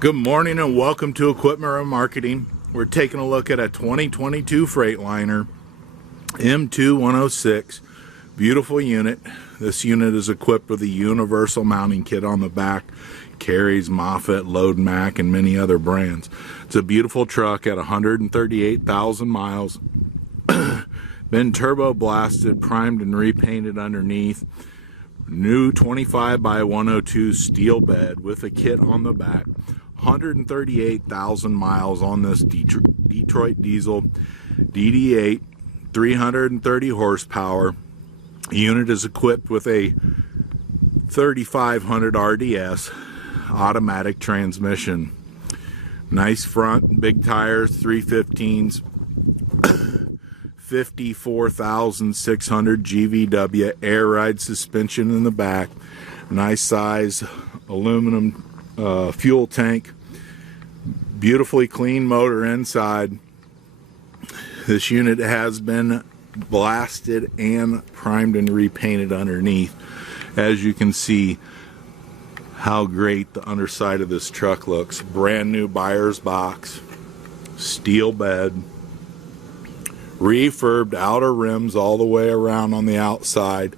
Good morning and welcome to Equipment and Marketing. We're taking a look at a 2022 Freightliner M2106. Beautiful unit. This unit is equipped with a universal mounting kit on the back. Carries Moffett, Load Mac, and many other brands. It's a beautiful truck at 138,000 miles. Been turbo blasted, primed, and repainted underneath. New 25 by 102 steel bed with a kit on the back. 138,000 miles on this Detroit diesel DD8, 330 horsepower. The unit is equipped with a 3500 RDS automatic transmission. Nice front, big tires, 315s, 54,600 GVW, air ride suspension in the back. Nice size aluminum fuel tank. Beautifully clean motor inside. This unit has been blasted and primed and repainted underneath. As you can see how great the underside of this truck looks. Brand new buyer's box, steel bed, refurbed outer rims all the way around on the outside.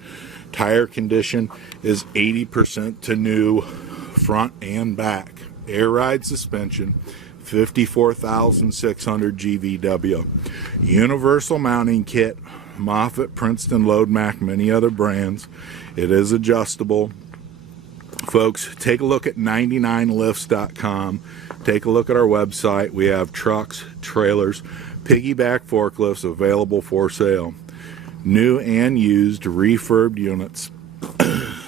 Tire condition is 80% to new, front and back. Air ride suspension, 54,600 GVW. Universal mounting kit, Moffett, Princeton, Load Mac, many other brands. It is adjustable. Folks, take a look at 99lifts.com. Take a look at our website. We have trucks, trailers, Piggyback forklifts available for sale. New and used refurbed units.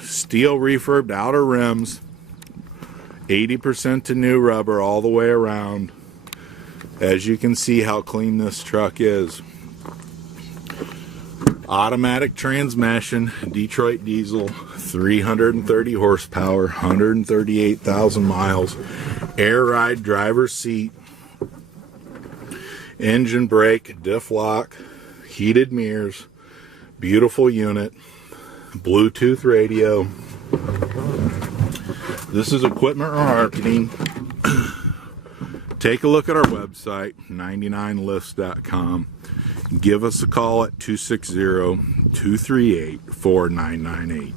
Steel refurbed outer rims, 80% to new rubber all the way around. As you can see how clean this truck is. Automatic transmission, Detroit diesel, 330 horsepower, 138,000 miles. Air ride driver's seat, engine brake, diff lock, heated mirrors, beautiful unit, Bluetooth radio. This is Equipment Marketing. Take a look at our website, 99lifts.com. Give us a call at 260-238-4998.